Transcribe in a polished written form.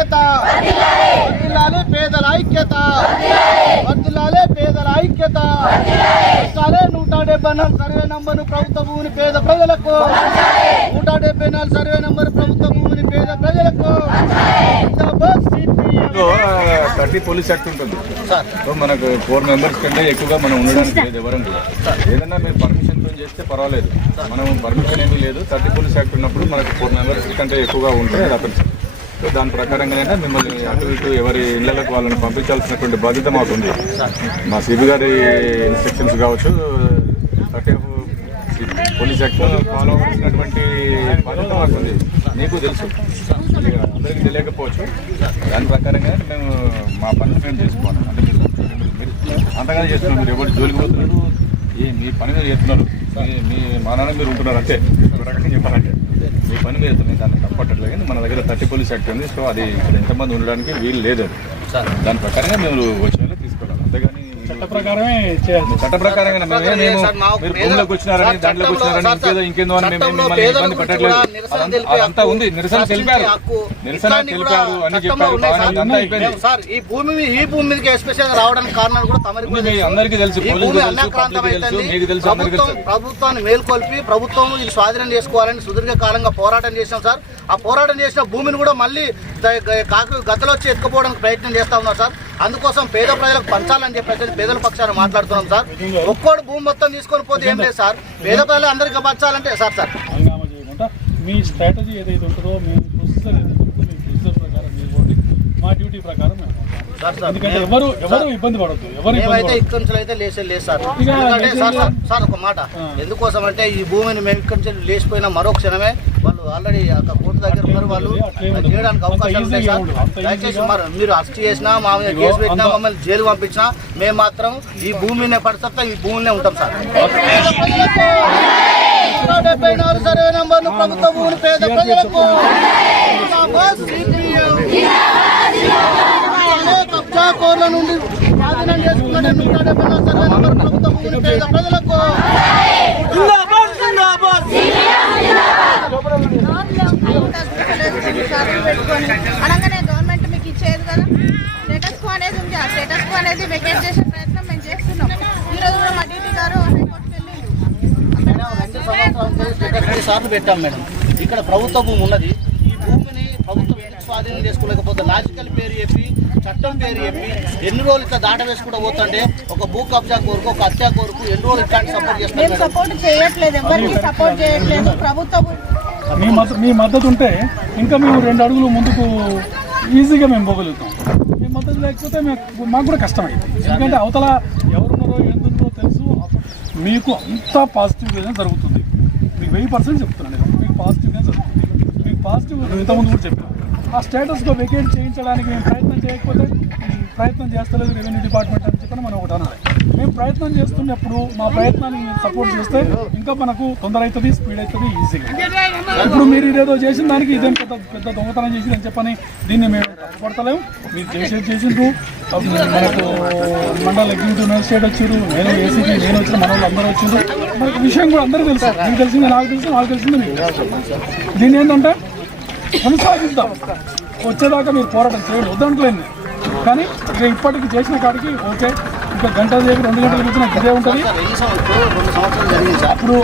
ఐక్యత, వర్ధిల్లాలి పేదల ఐక్యత, వర్ధిల్లాలి పేదల ఐక్యత. 174 సర్వే నంబరు ప్రభుత్వ భూమిని పేద ప్రజలకు, 174 సర్వే నంబరు ప్రభుత్వ భూమిని పేద ప్రజలకు. 30 పోలీస్ యాక్ట్ ఉంటుంది. సో మనకు 4 మెంబర్స్ కంటే ఎక్కువగా మనం ఉండడానికి లేదు ఎవరం కూడా. ఏదన్నా మీరు పర్మిషన్తో చేస్తే పర్వాలేదు, మనం పర్మిషన్ ఏమీ లేదు. 30 పోలీస్ యాక్ట్ ఉన్నప్పుడు మనకు 4 మెంబర్స్ కంటే ఎక్కువగా ఉంటే అది అతను. సో దాని ప్రకారంగానే మిమ్మల్ని అటు ఇటు ఎవరి ఇళ్లకు వాళ్ళని పంపించాల్సినటువంటి బాధ్యత మాకు ఉంది. మా సిబి గారి ఇన్స్ట్రక్షన్స్ కావచ్చు, 30 పోలీస్ యాక్ట్ ఫాలో అవ్వాల్సినటువంటి బాధ్యత మాకు ఉంది. నీకు తెలుసు, అందరికీ తెలియకపోవచ్చు. దాని ప్రకారంగా మేము మా పనులు మేము చేసుకోవాలి. అంటే మీరు అంతగానే చేస్తున్నారు, మీరు ఎవరు జోలికి పోతున్నారు, మీ పని మీద చేస్తున్నారు, మీ మానాన్ని మీరు ఉంటున్నారు. అంతే రకంగా చెప్పాలంటే మీ పని మీద చేస్తున్నారు, దాన్ని తప్పట్లేదు. కానీ మన దగ్గర 30 పోలీస్ యాక్ట్ ఉంది. సో అది ఇక్కడ ఎంతమంది ఉండడానికి వీలు లేదు. దాని ప్రకారంగా మేము వచ్చే తీసుకోవాలి. అంతేగాని చట్ట ప్రకారంగా మీరు భూమిలోకి వచ్చినారని దాంట్లోకి వచ్చినారని ఇంకేందో అని మిమ్మల్ని ఇబ్బంది పెట్టట్లేదు. అదంతా ఉంది. నిరసన తెలిపారు అని చెప్పారు. అంతా అయిపోయింది. ఈ భూమి మీదకి ఎస్పెషల్ రావడానికి కారణాలు కూడా అందరికీ తెలుసు, మీకు తెలుసు, ప్రభుత్వాన్ని మేల్కొల్పి ప్రభుత్వం ఇది స్వాధీనం చేసుకోవాలని సుదీర్ఘ కాలంగా పోరాటం చేసినాం సార్. ఆ పోరాటం చేసిన భూమిని కూడా మళ్ళీ గతలో వచ్చి ఎత్తుకుపోవడానికి ప్రయత్నం చేస్తా ఉన్నాం సార్. అందుకోసం పేద ప్రజలకు పంచాలని చెప్పేసి పేదల పక్షాన్ని మాట్లాడుతున్నాం సార్. ఒక్కోడు భూమి మొత్తం తీసుకొని పోతే ఏం లేదు సార్. పేద ప్రజలు అందరికీ పంచాలంటే సార్ మీ స్ట్రాటజీ ఏదైతే ఉంటుందో, మీ ప్రొసీజర్ ఏదైతే ఉంటుందో, మీ ప్రొసీజర్ ప్రకారం మీరు మా డ్యూటీ ప్రకారం ఎందుకంటే ఎవరు ఇబ్బంది పడద్దు. మేమైతే ఇక్కడి నుంచి అయితే లేదు సార్. ఎందుకంటే సార్ ఒక మాట, ఎందుకోసం అంటే ఈ భూమిని మేము ఇక్కడి నుంచి లేచిపోయిన మరో క్షణమే వాళ్ళు ఆల్రెడీ కోర్టు దగ్గర ఉన్నారు. వాళ్ళు చేయడానికి అవకాశాలు ఉన్నాయి సార్. దయచేసి మీరు అరెస్ట్ చేసినా, మా మీద కేసు పెట్టినా, మమ్మల్ని జైలు పంపించినా మేము మాత్రం ఈ భూమినే పడితే ఈ భూమినే ఉంటాం సార్. 174 సర్వే నంబర్ను ప్రభుత్వ భూమిని పేద ప్రజలకు, కబ్జా కోర్ల నుండి స్వాధీనం చేసుకున్న 174 సర్వే నంబర్ ప్రభుత్వ భూమిని పేద ప్రజలకు. అనగానే గవర్నమెంట్ మీకు ఇచ్చేది కదా, స్టేటస్ కో అనేది ఉంది. ఆ స్టేటస్ కో అనేది వెకేట్ చేసే ప్రయత్నం మేము చేస్తున్నాం. ఈ రోజు కూడా మా డ్యూటీ గారు హైకోర్టుకి వెళ్ళి 2 సంవత్సరాలు సార్లు పెట్టాం మేడం. ఇక్కడ ప్రభుత్వ భూమి ఉన్నది. ఈ భూమిని ప్రభుత్వం ఎందుకు స్వాధీనం చేసుకోలేకపోతే లాజికల్ పేరు చెప్పి, చట్టం పేరు చెప్పి ఎన్ని రోజులు ఇట్లా దాట వేసుకుంటూ పోతుంటే ఒక భూ కబ్జా కోరుకు, ఒక హత్యా కోరుకు ఎన్ని రోజులు ఇట్లాంటి సపోర్ట్ చేస్తారు. సపోర్ట్ చేయట్లేదు, ఎవరికి సపోర్ట్ చేయట్లేదు. ప్రభుత్వం మీ మద్దతు ఉంటే ఇంకా మేము 2 అడుగులు ముందుకు ఈజీగా మేము పోగలుగుతాం. మీ మద్దతు లేకపోతే మాకు కూడా కష్టమైంది. ఎందుకంటే అవతల ఎవరున్నారో ఎందులో తెలుసు. మీకు అంత పాజిటివ్గానే జరుగుతుంది. మీకు 1000% చెప్తున్నాను నేను, మీకు పాజిటివ్గా జరుగుతుంది. మీకు పాజిటివ్ ఇంతకుముందు కూడా చెప్పాను. ఆ స్టేటస్గా వెకేట్ చేయించడానికి మేము ప్రయత్నం చేయకపోతే ప్రయత్నం చేస్తలేదు రెవెన్యూ డిపార్ట్మెంట్ అని చెప్పని మనం ఒకటి అనాలి. మేము ప్రయత్నం చేస్తున్నప్పుడు మా ప్రయత్నాన్ని సపోర్ట్ చేస్తే ఇంకా మనకు తొందర అవుతుంది, స్పీడ్ అవుతుంది, ఈజీగా. ఇప్పుడు మీరు ఇదేదో చేసిన దానికి ఇదేం పెద్ద దొంగతనం చేసింది అని చెప్పని దీన్ని మేము తప్పుపడతలేము. మీరు చేసిండ్రు. మనకు మండల ఎగ్జిక్యూటివ్ మేజిస్ట్రేట్ వచ్చారు, నేను ఏసీపీ, నేను వచ్చిన మన వాళ్ళు అందరూ వచ్చిండ్రు. మనకు విషయం కూడా అందరూ తెలుసు. మీకు తెలిసింది నాకు తెలుసు, నాకు తెలిసింది మీకు తెలుసు. దీన్ని ఏంటంటే కొనసాగిద్దాం. వచ్చేదాకా మీరు పోరాటం చేయండి, వద్దంటలేదు. కానీ ఇక ఇప్పటికి చేసిన కాడికి ఓకే. ఇంకా గంట సేపు 2 గంటల నుంచి నాకు ఇదే ఉంటుంది. అప్పుడు